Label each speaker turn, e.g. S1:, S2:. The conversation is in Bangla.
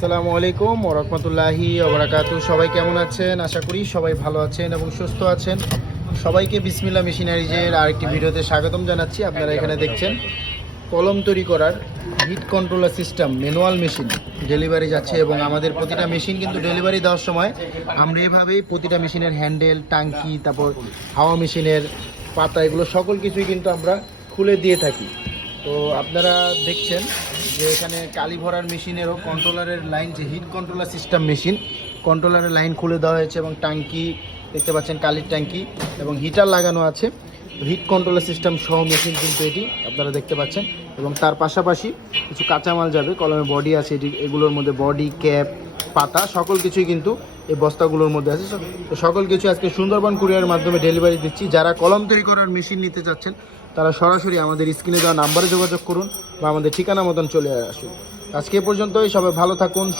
S1: আসসালামু আলাইকুম ওরহমতুল্লাহি ওবরাকাতু সবাই কেমন আছেন? আশা করি সবাই ভালো আছেন এবং সুস্থ আছেন। সবাইকে বিসমিল্লা মেশিনারিজের আরেকটি ভিডিওতে স্বাগতম জানাচ্ছি। আপনারা এখানে দেখছেন, কলম তৈরি করার heat controller system, manual machine delivery যাচ্ছে এবং আমাদের প্রতিটা মেশিন কিন্তু ডেলিভারি দেওয়ার সময় আমরা এভাবেই প্রতিটা মেশিনের হ্যান্ডেল, টাঙ্কি, তারপর হাওয়া মেশিনের পাতা, এগুলো সকল কিছুই কিন্তু আমরা খুলে দিয়ে থাকি। তো আপনারা দেখছেন যে এখানে কালি ভরার মেশিনেরও কন্ট্রোলারের লাইন যে হিট কন্ট্রোলার সিস্টেম মেশিন কন্ট্রোলারের লাইন খুলে দেওয়া হয়েছে এবং ট্যাঙ্কি, দেখতে পাচ্ছেন কালির ট্যাঙ্কি এবং হিটার লাগানো আছে। হিট কন্ট্রোলার সিস্টেম সহ মেশিন কিন্তু এটি আপনারা দেখতে পাচ্ছেন এবং তার পাশাপাশি কিছু কাঁচামাল যাবে, কলমে বডি আছে এটি, এগুলোর মধ্যে বডি ক্যাপ পাতা, সকল কিছুই কিন্তু এই বস্তাগুলোর মধ্যে আছে। তো সকল কিছু আজকে সুন্দরবন কুরিয়ারের মাধ্যমে ডেলিভারি দিচ্ছি। যারা কলম তৈরি করার মেশিন নিতে চাচ্ছেন, তারা সরাসরি আমাদের স্ক্রিনে দেওয়া নাম্বারে যোগাযোগ করুন বা আমাদের ঠিকানা মতন চলে আসুন। আজকে পর্যন্তই, সবাই ভালো থাকুন